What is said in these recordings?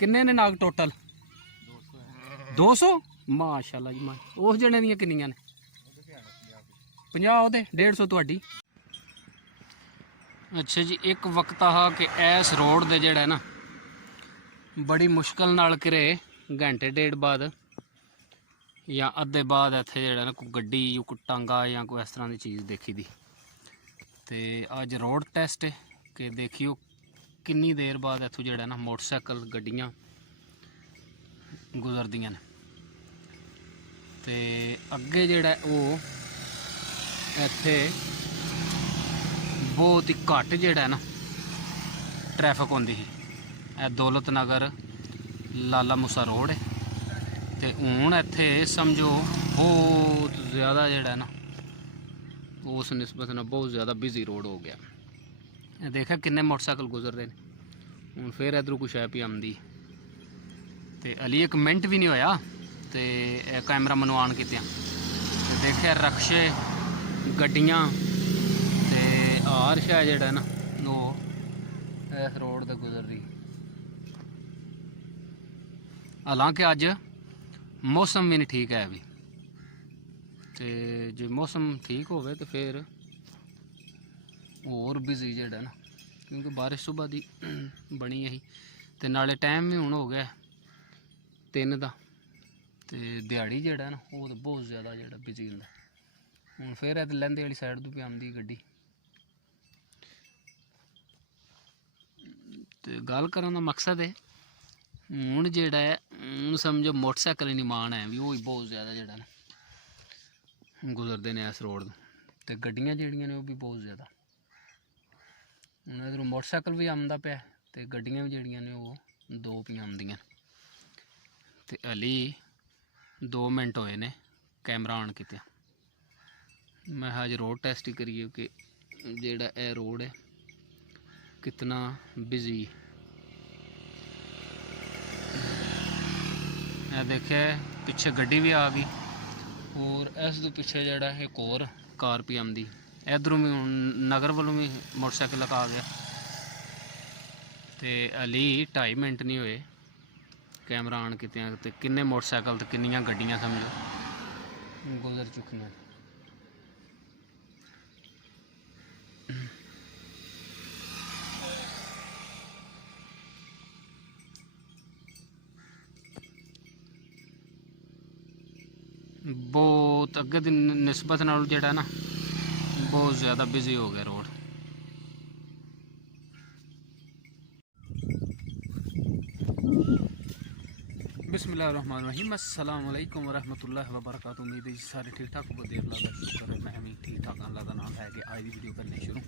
किन्ने ने नाग टोटल 200 माशाल्लाह जी। उस जने दियां किन्नियां ने 50 ओहदे 150 तुहाडी। अच्छा जी एक वक्त हा कि इस रोड दे जेड़ा ना बड़ी मुश्किल नाल करे घंटे डेढ़ बाद या अद्धे बाद इत्थे जेड़ा ना कोई गड्डी कोई टांगा या कोई इस तरह की चीज़ देखी दी। तो अज रोड टेस्ट है कि देखियो किन्नी देर बाद इत्थों जेड़ा ना मोटरसाइकिल गड्डियाँ गुजरदियां ने। ते अगे जेड़ा वो इत्थे बहुत ही घट जेड़ा ना ट्रैफिक होंदी ही। दौलत नगर लाला मूसा रोड है तो हूँ इत्थे समझो बहुत ज़्यादा जेड़ा ना उस निस्बत ना बहुत ज़्यादा बिजी रोड हो गया। देखा किन्ने मोटरसाइकिल गुजरते हैं। हूँ फिर इधरों कुछ है पी आमदी तो अली एक मिनट भी नहीं होया तो कैमरा मैनू ऑन कित्या ते देखा रक्शे गड्डियाँ ते हर शा जेड़ा ना वो इस रोड ते गुजर रही। हालांकि अज मौसम भी नहीं ठीक है अभी तो जो मौसम ठीक होवे तो फिर और बिजी जेड़ा ना क्योंकि बारिश सुबह दी बनी है तो नाले टाइम भी हुण हो गया 3 दा ते दिहाड़ी जेड़ा ना वो तो बहुत ज़्यादा जेड़ा बिजी होंदा। हुण फिर लैंदे वाली साइड तो भी आंदी गड्डी। तो गल करने का मकसद है हूँ जेड़ा है समझो मोटरसाइकिल नहीं मान है भी वो बहुत ज़्यादा जेड़ा ना गुजरते हैं इस रोड तो गड्डियाँ जड़ियाँ ने वो भी बहुत ज़्यादा। हूँ इधरों मोटरसाइकिल भी आंदा पाया तो गड्डियाँ भी जड़ियाँ ने वो 2 पी आंदियां तो हली 2 मिनट होए ने कैमरा ऑन किया। मैं अज रोड टेस्ट ही करिए कि जेड़ा ए रोड है कितना बिजी। देखे पिछे गड्डी भी आ गई और इस दो पिछे जड़ा एक और कार पी आंदी। इधरों भी नगर वालों भी मोटरसाइकिल आ गया तो अली 2.5 मिनट नहीं होए कैमरा ऑन कितने तो किन्ने मोटरसाइकिल तो किन्नियां गड्डियां समझो गुजर चुकियां। बहुत अगे की निस्बत नाल जेड़ा ना बहुत ज़्यादा बिजी हो गया रोड। बिस्मिल्लाहिर्रहमानिर्रहीम अस्सलाम वालेकुम वरहमतुल्लाहि वबरकातुहू। उम्मीद है सारे ठीक ठाक होंगे। अल्लाह का शुक्र है मैं भी ठीक ठाक। अल्लाह का नाम है कि आज की वीडियो करने शुरू।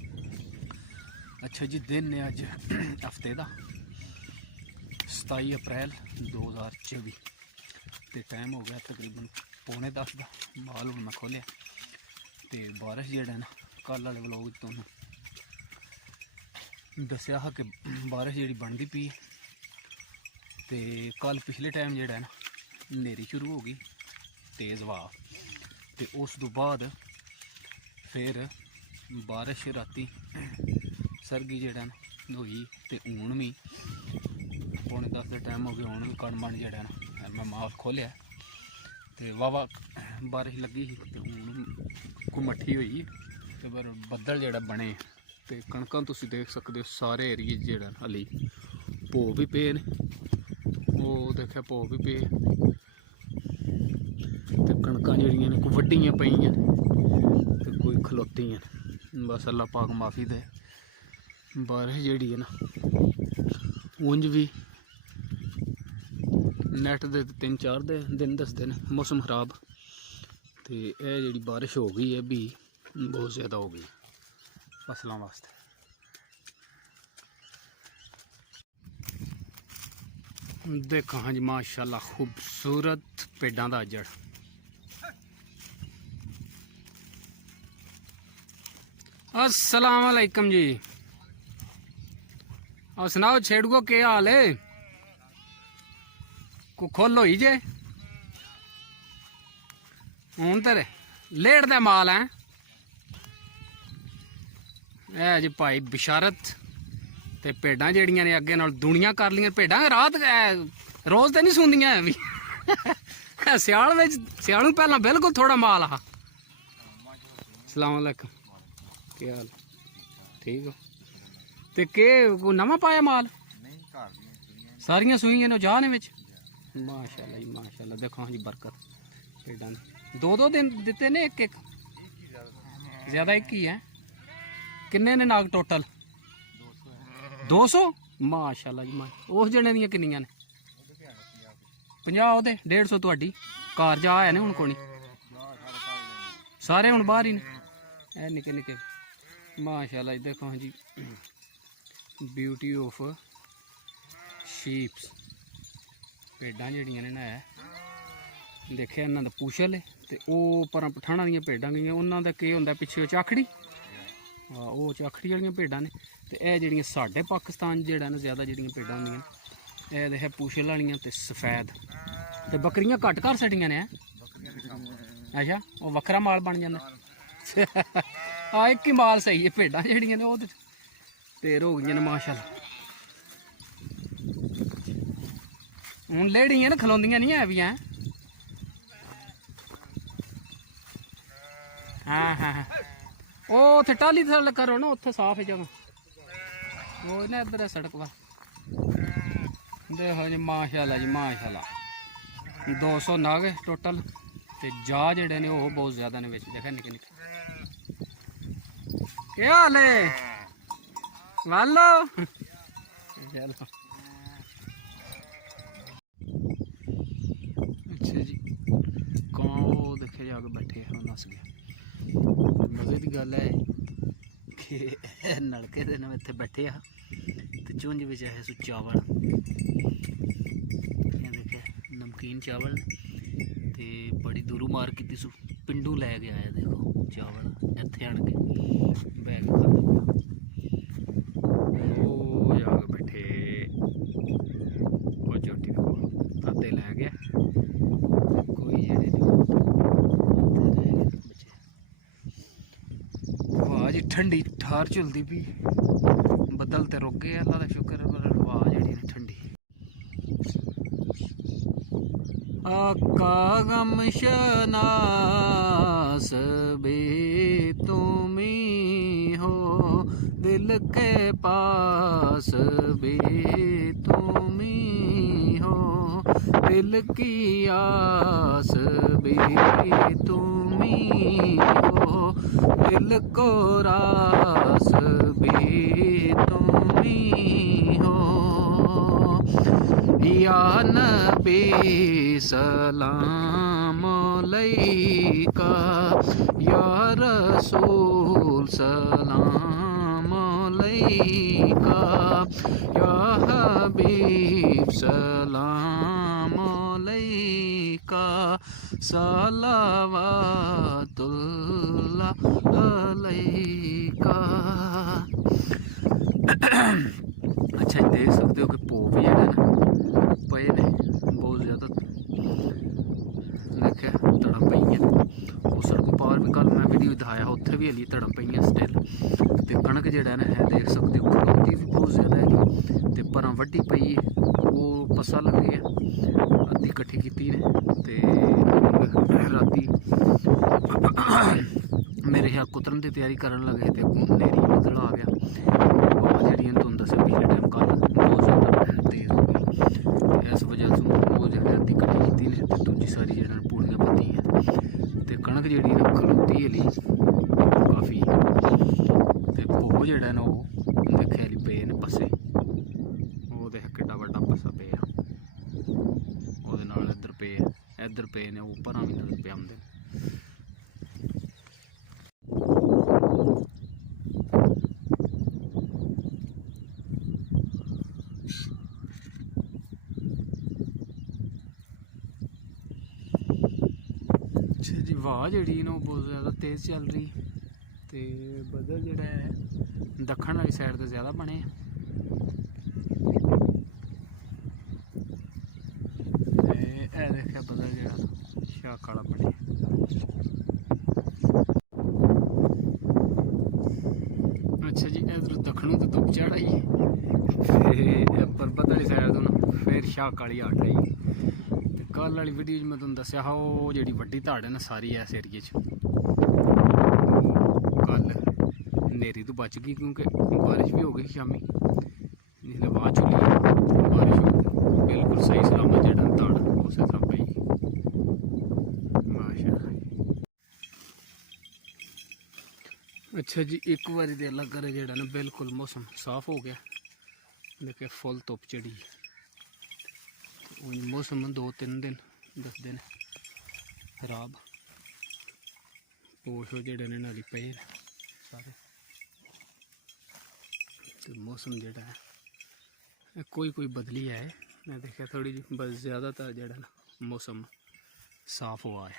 अच्छा जी दिन ने अज हफ्ते का 27 अप्रैल 2024 तो टाइम हो गया तकरीबन 9:45 का। माल हूँ मैं खोलिया तो बारिश जेड़ा ना कल वाले व्लॉग तो दसिया हा कि बारिश जी बनती पी तो कल पिछले टाइम जेड़ा ना नेरी शुरू हो गई तेज़ हवा तो उस तो बाद फिर बारिश राती सरगी जेड़ा ना हुई तो हूँ भी 9:45 का टाइम हो गया। हूँ भी कण मन जेड़ा ना मैं माल खोलिया तो वाह बारिश लगी तो हूँ को मट्ठी हुई तो पर बदल जेड़ा बने तो कणकां तुसीं देख सकते हो सारे एरिए जेड़ा हली भो भी पे ने। वो देखा भो भी पे तो कणकां जड़ियां ने कोई वड्डियां पईयां तो कोई खलोतियां। बस अल्लाह पाक माफ़ी दे। बारिश जेड़ी है ना उंज भी नैट दे 3-4 दिन दसदे ने मौसम खराब तो यह जी बारिश हो गई है भी बहुत ज़्यादा हो गई फसलों वास्ते। देखो हाँ जी माशाल्लाह खूबसूरत पेड़ां दा अजड़। अस्सलाम वालेकुम जी। और सुनाओ छेड़गो के हाल है को खोलो ही जे हूँ तेरे लेट दा माल है जी भाई बिशारत ਤੇ ਭੇਡਾਂ ਜਿਹੜੀਆਂ ਨੇ ਅੱਗੇ ਨਾਲ ਦੁਨੀਆ ਕਰ ਲੀਆਂ ਭੇਡਾਂ ਰਾਤ ਰੋਜ਼ ਤੇ ਨਹੀਂ ਸੁਣਦੀਆਂ ਵੀ ਸਿਆਲ ਵਿੱਚ ਸਿਆਲ ਨੂੰ ਪਹਿਲਾਂ ਬਿਲਕੁਲ ਥੋੜਾ ਮਾਲ ਆ। ਸਲਾਮ ਅਲੈਕਮ, ਕੀ ਹਾਲ? ਠੀਕ ਹੋ? ਤੇ ਕੋਈ ਨਵਾਂ ਪਾਇਆ ਮਾਲ? ਸਾਰੀਆਂ ਸੂਈਆਂ ਨੇ ਜਾ ਨੇ ਵਿੱਚ। ਮਾਸ਼ਾਅੱਲਾ ਜੀ ਮਾਸ਼ਾਅੱਲਾ। ਦੇਖੋ ਜੀ ਬਰਕਤ ਭੇਡਾਂ ਨੇ 2-2 ਦਿਨ ਦਿੱਤੇ ਨੇ, ਇੱਕ ਜ਼ਿਆਦਾ ਇੱਕ ਹੀ ਹੈ। ਕਿੰਨੇ ਨੇ ਨਾਗ ਟੋਟਲ? 200। ਮਾਸ਼ਾਅੱਲਾ ਜੀ ਉਸ ਜਣੇ ਦੀਆਂ ਕਿੰਨੀਆਂ ਨੇ? 50 ਉਹਦੇ 150 ਤੁਹਾਡੀ। ਘਰ ਜਾ ਆਏ ਨੇ ਹੁਣ ਕੋਣੀ ਸਾਰੇ ਹੁਣ ਬਾਹਰ ਹੀ ਨੇ ਇਹ ਨਿੱਕੇ ਨਿੱਕੇ। ਮਾਸ਼ਾਅੱਲਾ ਜੀ ਦੇਖੋ ਜੀ ਬਿਊਟੀ ਆਫ ਸ਼ੀਪਸ ਭੇਡਾਂ ਜਿਹੜੀਆਂ ਨੇ ਨਾ ਦੇਖਿਆ ਇਹਨਾਂ ਦਾ ਪੂਛਲ ਤੇ ਉਹ ਪਰਾਂ ਪਠਾਣਾ ਦੀਆਂ ਭੇਡਾਂ ਗਈਆਂ ਉਹਨਾਂ ਦਾ ਕੀ ਹੁੰਦਾ ਪਿੱਛੇ ਚਾਖੜੀ। ਉਹ ਚਾਖੜੀ ਵਾਲੀਆਂ ਭੇਡਾਂ ਨੇ ਤੇ ਇਹ ਜਿਹੜੀਆਂ ਸਾਡੇ ਪਾਕਿਸਤਾਨ ਜਿਹੜਾ ਨਾ ਜ਼ਿਆਦਾ ਜਿਹੜੀਆਂ ਭੇਡਾਂ ਹੁੰਦੀਆਂ ਇਹ ਦੇ ਹੈ ਪੂਛਲ ਵਾਲੀਆਂ ਤੇ ਸਫੈਦ। ਤੇ ਬੱਕਰੀਆਂ ਘੱਟ ਕਰ ਛੱਡੀਆਂ ਨੇ। ਅੱਛਾ ਉਹ ਵੱਖਰਾ ਮਾਲ ਬਣ ਜਾਂਦਾ। ਆ ਇੱਕ ਹੀ ਮਾਲ ਸਹੀ ਹੈ ਭੇਡਾਂ ਜਿਹੜੀਆਂ ਨੇ ਉਹ ਤੇ ਹੋ ਗਈਆਂ ਨੇ ਮਾਸ਼ਾਅੱਲਾ। ਹੁਣ ਲੇੜੀਆਂ ਨਾ ਖਲੋਂਦੀਆਂ ਨਹੀਂ ਹੈ ਵੀ ਹੈ। ਹਾਂ ਉਹ ਉੱਥੇ ਟਾਲੀ ਥੱਲੇ ਕਰੋ ਨਾ, ਉੱਥੇ ਸਾਫ ਹੈ ਜਗ੍ਹਾ। ਉਹ ਨਾ ਇੱਧਰ ਹੈ ਸੜਕ ਵਾ। ਦੇਖੋ ਜੀ ਮਾਸ਼ਾਅੱਲਾ ਜੀ ਮਾਸ਼ਾਅੱਲਾ 200 ਨਾਗ ਟੋਟਲ ਤੇ ਜਾ ਜਿਹੜੇ ਨੇ ਉਹ ਬਹੁਤ ਜ਼ਿਆਦਾ ਨੇ ਵਿੱਚ। ਦੇਖਿਆ ਨਿੱਕੇ ਨਿੱਕੇ। ਕੀ ਹਾਲ ਹੈ ਵਾਲੋ? ਚਲੋ ਅੱਛਾ ਜੀ ਕੌਣ ਉਹ ਦੇਖੇ ਜਾ ਕੇ ਬੈਠੇ ਹੁਣ ਨਸ ਗਿਆ। ਮਜ਼ੇ ਦੀ ਗੱਲ ਹੈ ਕਿ ਨਲਕੇ ਦੇ ਨਾਲ ਇੱਥੇ ਬੈਠੇ ਆ ਤੇ ਚੁੰਝ ਵਿੱਚ ਹੈ ਸੋ ਚਾਵਲ। ਇਹ ਦੇਖਿਆ ਨਮਕੀਨ ਚਾਵਲ ਤੇ ਬੜੀ ਦੂਰੋਂ ਮਾਰ ਕੀਤੀ ਸੋ ਪਿੰਡੂ ਲੈ ਕੇ ਆਇਆ। ਦੇਖੋ ਚਾਵਲ ਇੱਥੇ ਆਣ ਕੇ ਬੈਗ ਖਾਂਦਾ ਪਿਆ। ਉਹ ਜਾ ਕੇ ਬੈਠੇ ਉਹ ਚੋਟੀ ਦੇ ਕੋਲ ਅੱਧੇ ਲੈ ਗਿਆ ਕੋਈ ਜਿਹੜੇ ਬੱਚੇ। ਵਾਹ ਜੀ ਠੰਡੀ ਠਾਰ ਝੁਲਦੀ ਪਈ। ਬੱਦਲ ਤੇ ਰੁਕ ਗਏ ਅੱਲਾ ਦਾ ਸ਼ੁਕਰ ਹੈ ਪਰ ਹਵਾ ਜਿਹੜੀ ਨੇ ਠੰਡੀ। आका गम शनास बे तुम्ही हो दिल के पास बे तुम्ही हो दिल की आस बे तुम्ही हो दिल को रास बे तुम्ही हो। या नबी सलाम अलैका या रसूल सलाम अलैका या हबीब सलाम अलैका सलावतुल्लाह अलैका। अच्छा देख सकते हो कि भोग भी है ना पे ने बहुत ज़्यादा देखे धड़म पई उस सड़क पार भी कल मैं वीडियो दिखाया उत्थे भी हली धड़म पई स्टिल। तो कणक जड़ा ना है देख सकते हो खलोती भी बहुत ज़्यादा है तो पर वड्डी पई है वो पसा लग गया अद्धी कट्ठी की ने ते राती मेरे ख्याल कुतरन की तैयारी करन लगे तो नेरी बदल आ गया। जी धुंद से पिछले टाइम कल बहुत ज़्यादा तेज़ हो गई इस वजह से वो जो अद्धी कट्ठी की ने तो दूजी सारी जो पूड़ियाँ पत्ती हैं तो कणक जी खलोती हली काफ़ी तो भोग जोड़ा ना वो देखे हली पे ने पस्से वो देख कि बड़ा पस्सा पे वो इधर पे ने उपर भी नजर पे आते। अच्छा जी वाह जी बहुत ज़्यादा तेज़ चल रही तो बदल जोड़ा है दखण वाली साइड तो ज़्यादा बने देखा बदल जोड़ा शाख वाला बने। अच्छा जी इधर दखणों तो धुप चढ़ आई शाह काली 8 आई। ते कल वाली वीडियो च मैं तुहानूं दस्सेआ हा ओह् जेह्ड़ी वड्डी धाड़ है ना सारी इस एरिए च कल नेरी तो बच गई क्योंकि बारिश भी हो गई शामी जिसलै बाद चुली बारिश हो गई बिल्कुल सही सलामत जेह्ड़ा धाड़ उस तरह पई माशाअल्लाह। अच्छा जी एक बारी ते अल्लाह करे जेह्ड़ा ना बिल्कुल मौसम साफ हो गया लेकिन फुल धुप्प चढ़ी मौसम 2-3 दिन दसदे ने खराब पोश जेह्ड़े ने नाली पे सारे तो मौसम जेह्ड़ा है कोई बदली है मैं देखा थोड़ी जी बस ज़्यादातर जेह्ड़ा ना मौसम साफ हुआ है।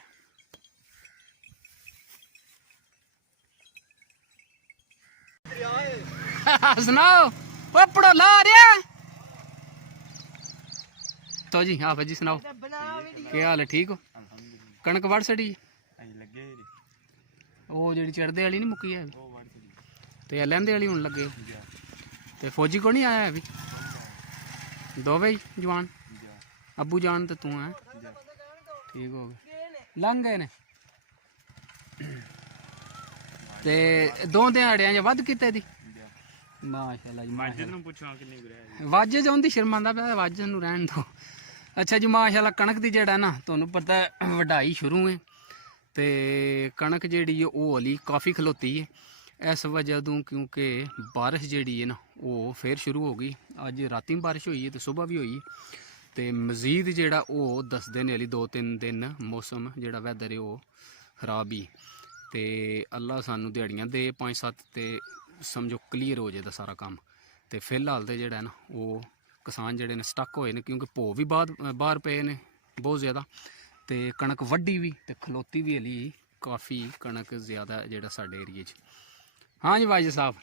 सुनाओ वो पड़ोला आ रहा तो जी हाँ भाजी सुनाओ क्या हाल है ठीक हो कणक वड़ सड़ी वो जी चढ़दे वाली नहीं मुक्की है तो लैंदे वाली हूँ लगे तो फौजी को नहीं आया अभी दो भाई जवान अबू जान तो तू है ठीक हो गए लंघ गए ने ते दो दिहाड़ियां च वध कीते दी माशाअल्लाह जी वाजे उंदी शर्मांदा पे वाजे नूं रहन दो। अच्छा जी माशाअल्लाह कणक दी जेह्ड़ा ना तुहानूं पता वढाई शुरू है ते कणक जेह्ड़ी है ओह् हली काफ़ी खलोती है इस वजह तो क्योंकि बारिश जेह्ड़ी है ना वो फिर शुरू हो गई अज रातीं बारिश हुई है तो सुबह भी हुई तो मजीद जेह्ड़ा ओह् दसदे ने हली 2-3 दिन मौसम जेह्ड़ा वैदर है ओह् खराब ही ते अल्लाह सानू दिहाड़ियां दे 5-7 ते समझो क्लीयर हो जाए सारा काम तो फिलहाल तो जेह्ड़ा ना वो किसान जेह्ड़े ने स्टक होए ने क्योंकि भो भी बाहर पे ने बहुत ज़्यादा तो कणक वड्डी भी तो खलोती भी हली काफ़ी कणक ज़्यादा जेह्ड़ा साढ़े एरिए च। हाँ जी वाजिद साहब